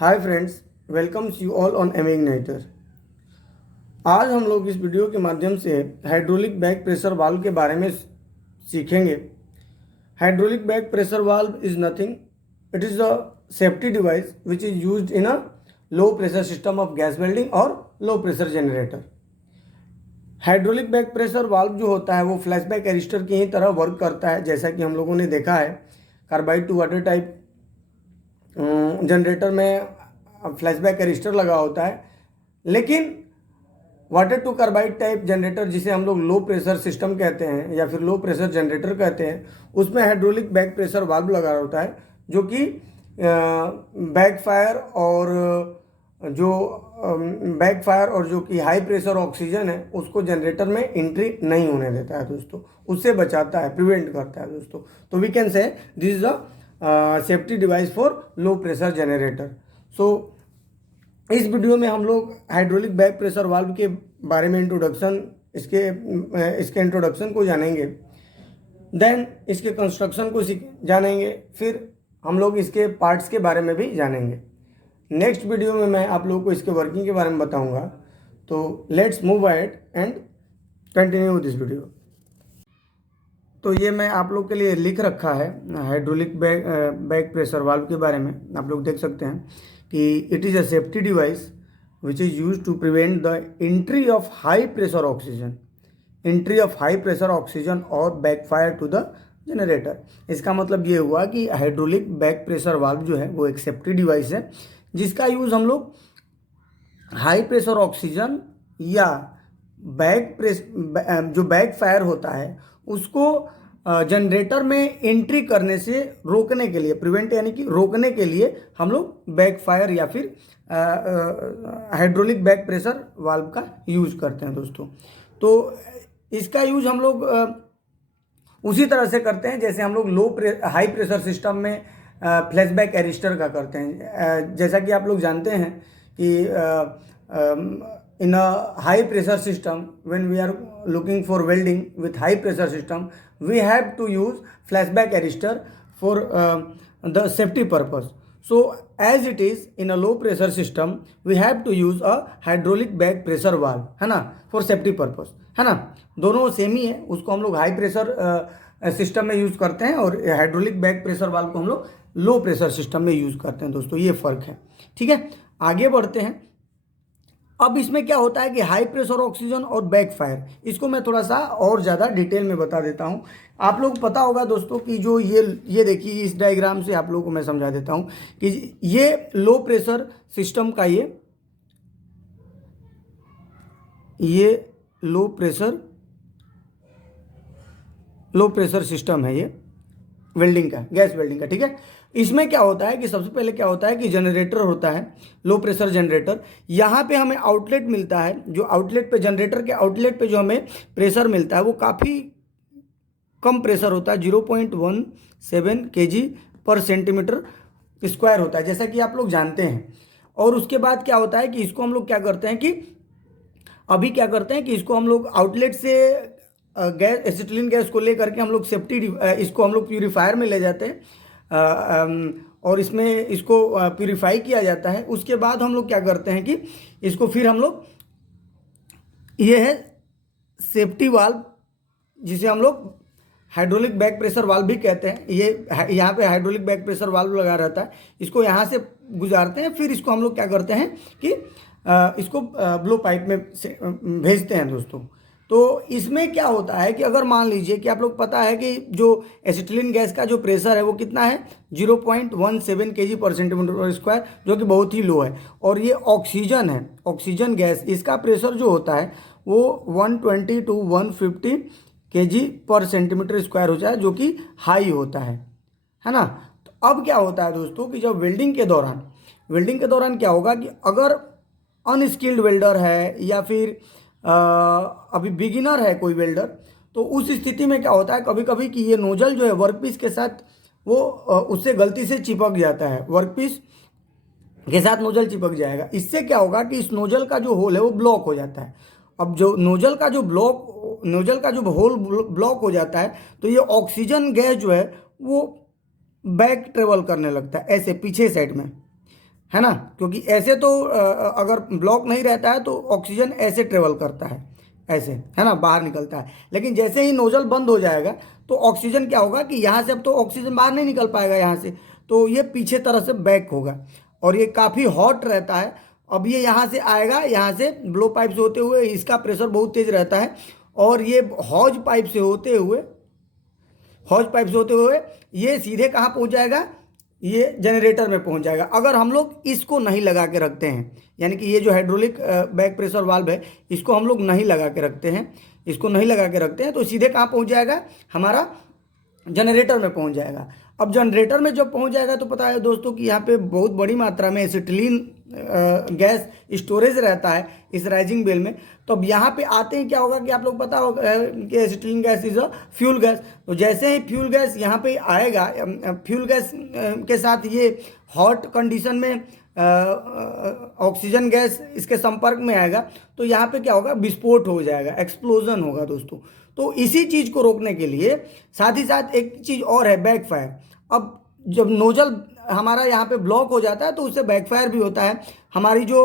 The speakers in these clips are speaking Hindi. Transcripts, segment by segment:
Hi friends, welcomes you all on M igniter. आज हम लोग इस वीडियो के माध्यम से हाइड्रोलिक बैक प्रेशर वाल्व के बारे में सीखेंगे। Hydraulic back pressure valve is nothing, it is a safety device which is used in a low pressure system of gas welding और low pressure generator. Hydraulic back pressure valve जो होता है वो फ्लैशबैक एरिस्टर की ही तरह वर्क करता है। जैसा कि हम लोगों ने देखा है, carbide to water type generator में फ्लैशबैक एरिस्टर लगा होता है, लेकिन water to carbide type generator, जिसे हम लोग लो प्रेशर सिस्टम कहते हैं या फिर लो प्रेशर जनरेटर कहते हैं, उसमें हाइड्रोलिक बैक प्रेशर वाल्व लगा होता है जो कि बैकफायर और जो कि हाई प्रेशर ऑक्सीजन है उसको जनरेटर में एंट्री नहीं होने देता है दोस्तों, उससे बचाता है, प्रिवेंट करता है दोस्तों। तो we can say this is a safety device for low pressure generator. So इस वीडियो में हम लोग हाइड्रोलिक बैक प्रेशर वाल्व के बारे में इसके इंट्रोडक्शन को जानेंगे, देन इसके कंस्ट्रक्शन को जानेंगे, फिर हम लोग इसके पार्ट्स के बारे में भी जानेंगे। नेक्स्ट वीडियो में मैं आप लोगों को इसके वर्किंग के बारे में बताऊंगा। तो let's move ahead and continue this video. तो ये मैं आप लोग के लिए लिख रखा है हाइड्रोलिक बैक प्रेशर वाल्व के बारे में। आप लोग देख सकते हैं कि it is a safety device which is use to prevent the entry of high pressure oxygen और बैकफायर टू द जनरेटर। इसका मतलब ये हुआ कि हाइड्रोलिक बैक प्रेशर वाल्व जो है वो एक सेफ्टी डिवाइस है जिसका यूज़ हम लोग हाई प्रेशर ऑक्सीजन या जो बैकफायर होता है उसको जनरेटर में एंट्री करने से रोकने के लिए, प्रिवेंट यानी कि रोकने के लिए हम लोग बैकफायर या फिर हाइड्रोलिक बैक प्रेशर वाल्व का यूज़ करते हैं दोस्तों। तो इसका यूज़ हम लोग उसी तरह से करते हैं जैसे हम लोग हाई प्रेशर सिस्टम में फ्लैशबैक एरिस्टर का करते हैं। जैसा कि आप लोग जानते हैं कि in a high pressure system, when we are looking for welding with high pressure system, we have to use flashback arrestor for the safety purpose. So as it is in a low pressure system, we have to use a hydraulic back pressure valve, है ना, for safety purpose, है ना। दोनों सेम ही है, उसको हम लोग हाई प्रेशर सिस्टम में यूज़ करते हैं और हाइड्रोलिक बैक प्रेशर वाल्व को हम लोग लो प्रेशर सिस्टम में यूज़ करते हैं दोस्तों। ये फ़र्क है, ठीक है। आगे बढ़ते हैं। अब इसमें क्या होता है कि हाई प्रेशर ऑक्सीजन और बैकफायर, इसको मैं थोड़ा सा और ज़्यादा डिटेल में बता देता हूँ। आप लोग पता होगा दोस्तों कि जो ये देखिए, इस डायग्राम से आप लोगों को मैं समझा देता हूँ कि ये लो प्रेशर सिस्टम का ये लो प्रेशर सिस्टम है, ये वेल्डिंग का, गैस वेल्डिंग का, ठीक है। इसमें क्या होता है कि सबसे पहले क्या होता है कि जनरेटर होता है, लो प्रेशर जनरेटर। यहाँ पे हमें आउटलेट मिलता है, जो आउटलेट पे, जनरेटर के आउटलेट पे जो हमें प्रेशर मिलता है वो काफ़ी कम प्रेशर होता है, 0.17 kg पर सेंटीमीटर स्क्वायर होता है, जैसा कि आप लोग जानते हैं। और उसके बाद क्या होता है कि इसको हम लोग क्या करते हैं कि इसको हम लोग आउटलेट से गैस, एसिटिलीन गैस को लेकर के हम लोग इसको हम लोग प्यूरीफायर में ले जाते हैं और इसमें इसको प्यूरीफाई किया जाता है। उसके बाद हम लोग क्या करते हैं कि इसको फिर हम लोग, ये है सेफ्टी वाल्व जिसे हम लोग हाइड्रोलिक बैक प्रेशर वाल्व भी कहते हैं। ये यहाँ पे हाइड्रोलिक बैक प्रेशर वाल्व लगा रहता है, इसको यहाँ से गुजारते हैं, फिर इसको हम लोग क्या करते हैं कि इसको ब्लो पाइप में भेजते हैं दोस्तों। तो इसमें क्या होता है कि अगर मान लीजिए कि आप लोग पता है कि जो एसिटिलीन गैस का जो प्रेशर है वो कितना है, 0.17 kg पर सेंटीमीटर स्क्वायर, जो कि बहुत ही लो है। और ये ऑक्सीजन है, ऑक्सीजन गैस, इसका प्रेशर जो होता है वो 120 to 150 kg पर सेंटीमीटर स्क्वायर होता है, जो कि हाई होता है ना। तो अब क्या होता है दोस्तों कि जब वेल्डिंग के दौरान क्या होगा कि अगर अनस्किल्ड वेल्डर है या फिर अभी बिगिनर है कोई वेल्डर, तो उस स्थिति में क्या होता है कभी कभी कि ये नोजल जो है वर्कपीस के साथ वो उससे गलती से चिपक जाता है, वर्कपीस के साथ नोजल चिपक जाएगा। इससे क्या होगा कि इस नोजल का जो होल है वो ब्लॉक हो जाता है। अब जो नोजल का जो होल ब्लॉक हो जाता है तो ये ऑक्सीजन गैस जो है वो बैक ट्रेवल करने लगता है, ऐसे पीछे साइड में। है ना, क्योंकि ऐसे तो अगर ब्लॉक नहीं रहता है तो ऑक्सीजन ऐसे ट्रेवल करता है, ऐसे, है ना, बाहर निकलता है। लेकिन जैसे ही नोजल बंद हो जाएगा तो ऑक्सीजन क्या होगा कि यहाँ से अब तो ऑक्सीजन बाहर नहीं निकल पाएगा यहाँ से, तो ये पीछे तरह से बैक होगा और ये काफ़ी हॉट रहता है। अब ये यहाँ से आएगा, यहाँ से ब्लो पाइप से होते हुए, इसका प्रेशर बहुत तेज रहता है और ये हौज पाइप से होते हुए ये सीधे कहाँ पहुँच जाएगा, ये जनरेटर में पहुंच जाएगा। अगर हम लोग इसको नहीं लगा के रखते हैं, यानी कि ये जो हाइड्रोलिक बैक प्रेशर वाल्व है इसको हम लोग नहीं लगा के रखते हैं, तो सीधे कहाँ पहुंच जाएगा, हमारा जनरेटर में पहुंच जाएगा। अब जनरेटर में जब पहुंच जाएगा तो पता है दोस्तों कि यहाँ पे बहुत बड़ी मात्रा में एसिटिलीन गैस स्टोरेज रहता है इस राइजिंग बेल में। तो अब यहाँ पे आते ही क्या होगा कि आप लोग पता होगा कि acetylene gas is a fuel gas. तो जैसे ही फ्यूल गैस यहाँ पे आएगा, फ्यूल गैस के साथ ये हॉट कंडीशन में ऑक्सीजन गैस इसके संपर्क में आएगा तो यहाँ पे क्या होगा, विस्फोट हो जाएगा, एक्सप्लोजन होगा दोस्तों। तो इसी चीज़ को रोकने के लिए साथ ही साथ एक चीज़ और है, बैकफायर। अब जब नोजल हमारा यहाँ पे ब्लॉक हो जाता है तो उससे बैकफायर भी होता है। हमारी जो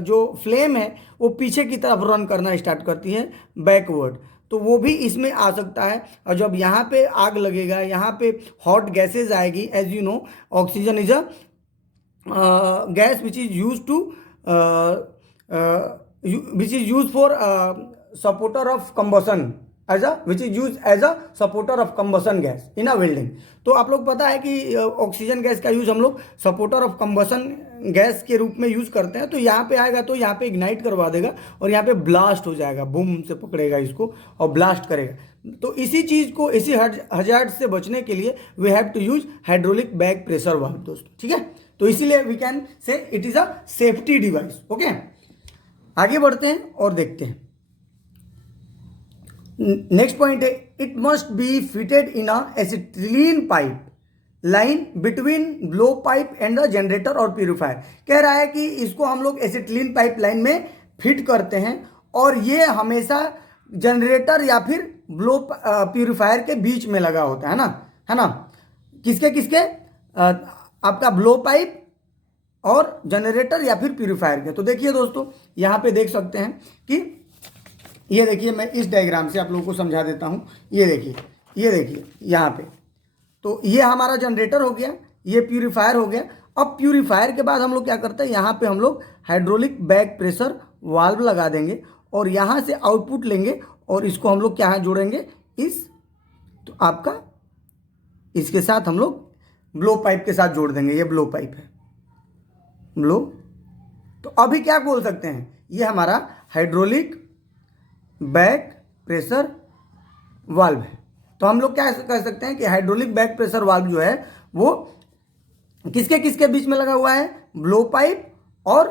जो फ्लेम है वो पीछे की तरफ रन करना स्टार्ट करती है, बैकवर्ड, तो वो भी इसमें आ सकता है। और जब यहाँ पे आग लगेगा, यहाँ पे हॉट गैसेज आएगी, as you know oxygen is a gas which is use to which is used for supporter of combustion which is used as a supporter of combustion gas in a welding। तो आप लोग पता है कि ऑक्सीजन गैस का यूज हम लोग सपोर्टर ऑफ कंबसन गैस के रूप में यूज करते हैं। तो यहाँ पे आएगा तो यहाँ पे इग्नाइट करवा देगा और यहाँ पे ब्लास्ट हो जाएगा, बूम से पकड़ेगा इसको और ब्लास्ट करेगा। तो इसी चीज़ को, इसी हजार्ड से बचने के लिए we have to use hydraulic back pressure valve दोस्तों, ठीक है। तो इसीलिए we can say it is a safety device. Okay, आगे बढ़ते हैं और देखते हैं। नेक्स्ट पॉइंट है, it must be fitted in a acetylene pipe line between blow pipe and the generator और प्यूरिफायर। कह रहा है कि इसको हम लोग एसिटिलीन पाइप लाइन में फिट करते हैं और ये हमेशा जनरेटर या फिर ब्लो प्यूरिफायर के बीच में लगा होता है ना, किसके आपका ब्लो पाइप और जनरेटर या फिर प्यूरिफायर के। तो देखिए दोस्तों, यहाँ पे देख सकते हैं कि ये देखिए, मैं इस डायग्राम से आप लोगों को समझा देता हूँ। ये देखिए यहाँ पे, तो ये हमारा जनरेटर हो गया, ये प्यूरिफायर हो गया। अब प्यूरिफायर के बाद हम लोग क्या करते हैं, यहाँ पे हम लोग हाइड्रोलिक बैक प्रेशर वाल्व लगा देंगे और यहाँ से आउटपुट लेंगे और इसको हम लोग क्या जोड़ेंगे, तो आपका इसके साथ हम लोग ब्लो पाइप के साथ जोड़ देंगे। ये ब्लो पाइप है, ब्लो। तो अभी क्या बोल सकते हैं, ये हमारा हाइड्रोलिक बैक प्रेशर वाल्व है। तो हम लोग क्या कर सकते हैं कि हाइड्रोलिक बैक प्रेशर वाल्व जो है वो किसके बीच में लगा हुआ है, ब्लो पाइप और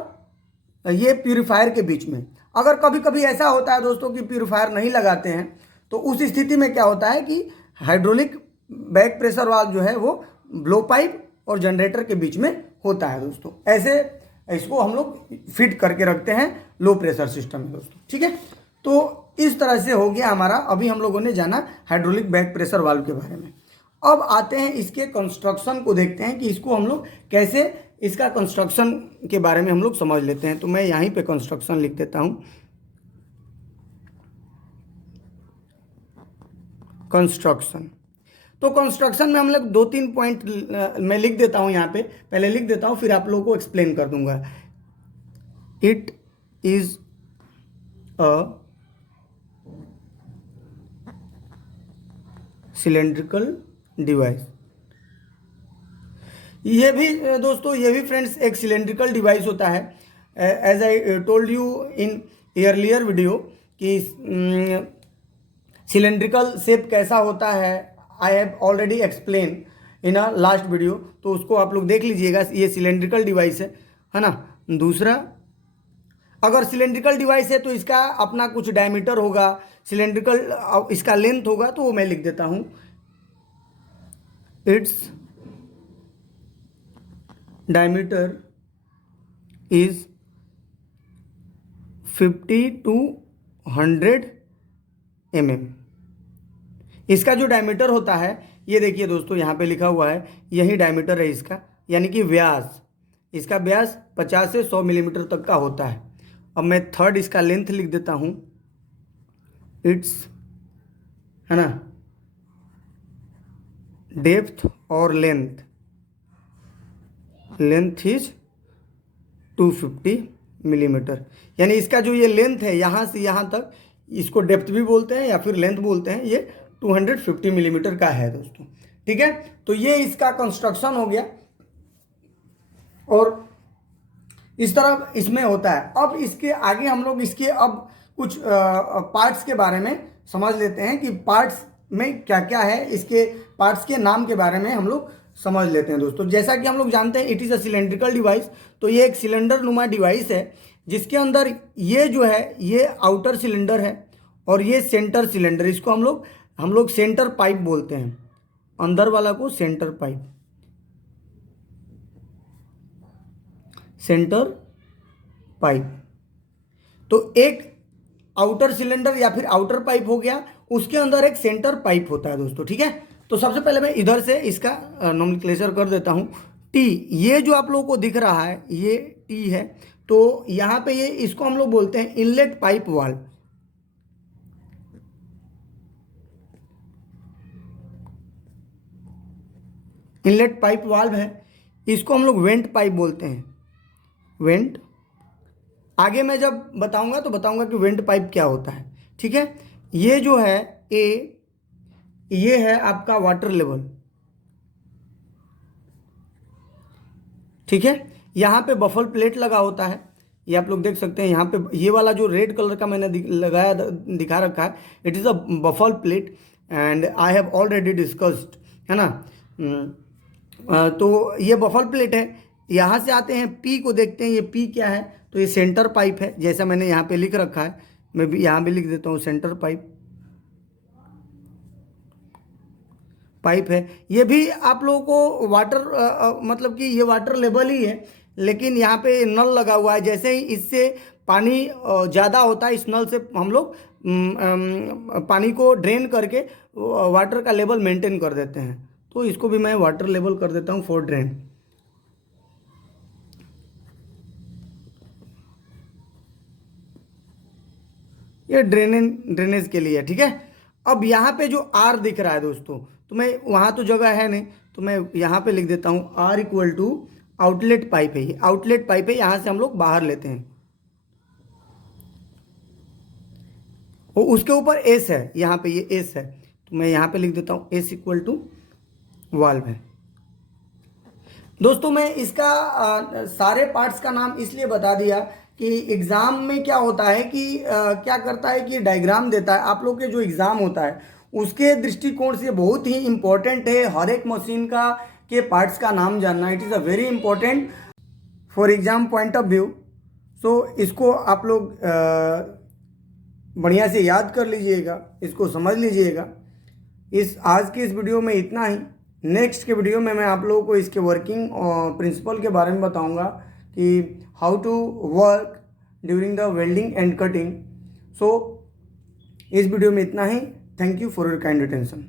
ये प्यूरिफायर के बीच में। अगर कभी कभी ऐसा होता है दोस्तों कि प्यूरिफायर नहीं लगाते हैं तो उस स्थिति में क्या होता है कि हाइड्रोलिक बैक प्रेशर वाल्व जो है वो ब्लो पाइप और जनरेटर के बीच में होता है दोस्तों। ऐसे इसको हम लोग फिट करके रखते हैं लो प्रेशर सिस्टम में दोस्तों, ठीक है। तो इस तरह से हो गया हमारा, अभी हम लोगों ने जाना हाइड्रोलिक बैक प्रेशर वाल्व के बारे में। अब आते हैं इसके कंस्ट्रक्शन को, देखते हैं कि इसको हम लोग कैसे, इसका कंस्ट्रक्शन के बारे में हम लोग समझ लेते हैं। तो मैं यहीं पे कंस्ट्रक्शन लिख देता हूँ, कंस्ट्रक्शन। तो कंस्ट्रक्शन में हम लोग 2-3 पॉइंट मैं लिख देता हूँ, यहाँ पे पहले लिख देता हूँ, फिर आप लोगों को एक्सप्लेन कर दूंगा। It is a cylindrical device. ये भी दोस्तों, ये भी फ्रेंड्स एक सिलेंड्रिकल डिवाइस होता है। As I told you in earlier video कि सिलेंड्रिकल शेप कैसा होता है, I have already explain in a last video, तो उसको आप लोग देख लीजिएगा। ये सिलेंड्रिकल डिवाइस है ना। दूसरा, अगर सिलेंड्रिकल डिवाइस है तो इसका अपना कुछ डायमीटर होगा, सिलेंड्रिकल इसका लेंथ होगा, तो वो मैं लिख देता हूँ, its diameter is 50 to 100 mm। इसका जो डायमीटर होता है, ये देखिए दोस्तों यहाँ पे लिखा हुआ है, यही डायमीटर है इसका, यानी कि व्यास, इसका व्यास 50 से 100 मिलीमीटर तक का होता है। अब मैं थर्ड इसका लेंथ लिख देता हूँ, इट्स, है ना, डेप्थ और लेंथ इज 250 मिलीमीटर। यानी इसका जो ये लेंथ है यहाँ से यहाँ तक, इसको डेप्थ भी बोलते हैं या फिर लेंथ बोलते हैं, ये 250 मिलीमीटर का है दोस्तों। ठीक है, तो ये इसका कंस्ट्रक्शन हो गया और इस तरह इसमें होता है। अब इसके आगे हम लोग इसके अब कुछ पार्ट्स के बारे में समझ लेते हैं कि पार्ट्स में क्या क्या है, इसके पार्ट्स के नाम के बारे में हम लोग समझ लेते हैं दोस्तों। जैसा कि हम लोग जानते हैं it is a cylindrical device, तो ये एक सिलेंडर नुमा डिवाइस है जिसके अंदर ये जो है ये आउटर सिलेंडर है और ये सेंटर सिलेंडर, इसको हम लोग सेंटर पाइप बोलते हैं, अंदर वाला को सेंटर पाइप, सेंटर पाइप। तो एक आउटर सिलेंडर या फिर आउटर पाइप हो गया, उसके अंदर एक सेंटर पाइप होता है दोस्तों। ठीक है, तो सबसे पहले मैं इधर से इसका नोमेनक्लेचर कर देता हूँ। टी, ये जो आप लोगों को दिख रहा है ये टी है, तो यहाँ पे ये इसको हम लोग बोलते हैं inlet pipe valve. Inlet pipe valve है, इसको हम लोग वेंट पाइप बोलते हैं, वेंट। आगे मैं जब बताऊंगा तो बताऊंगा कि वेंट पाइप क्या होता है। ठीक है, ये जो है ए, ये है आपका वाटर लेवल। ठीक है, यहाँ पे बफल प्लेट लगा होता है, ये आप लोग देख सकते हैं। यहाँ पे ये वाला जो रेड कलर का मैंने दिखा रखा है, it is a baffle plate and I have already discussed, है ना। तो ये बफल प्लेट है। यहाँ से आते हैं पी को देखते हैं, ये पी क्या है, तो ये सेंटर पाइप है, जैसा मैंने यहाँ पे लिख रखा है, मैं भी यहाँ भी लिख देता हूँ सेंटर पाइप है। ये भी आप लोगों को वाटर मतलब कि ये वाटर लेवल ही है, लेकिन यहाँ पे नल लगा हुआ है। जैसे ही इससे पानी ज़्यादा होता है, इस नल से हम लोग पानी को ड्रेन करके वाटर का लेवल मेंटेन कर देते हैं। तो इसको भी मैं वाटर लेवल कर देता हूँ फॉर ड्रेन। ये ड्रेनेज के लिए, ठीक है। अब यहाँ पे जो आर दिख रहा है दोस्तों, तो मैं वहाँ तो जगह है नहीं, तो मैं यहाँ पे लिख देता हूँ R equal to outlet pipe है। ये आउटलेट पाइप है, यहाँ से हम लोग बाहर लेते हैं। और उसके ऊपर एस है, यहाँ पे ये एस है, तो मैं यहाँ पे लिख देता हूँ एस इक्वल टू वाल्व है। दोस्तों मैं इसका सारे पार्ट्स का नाम इसलिए बता दिया कि एग्ज़ाम में क्या होता है कि क्या करता है कि डायग्राम देता है। आप लोग के जो एग्ज़ाम होता है उसके दृष्टिकोण से बहुत ही इम्पोर्टेंट है हर एक मशीन का के पार्ट्स का नाम जानना। It is a very important for exam point of view. So इसको आप लोग बढ़िया से याद कर लीजिएगा, इसको समझ लीजिएगा। आज की इस वीडियो में इतना ही। नेक्स्ट के वीडियो में मैं आप लोगों को इसके वर्किंग प्रिंसिपल के बारे में बताऊंगा कि how to work during the welding and cutting. So इस वीडियो में इतना ही। Thank you for your kind attention.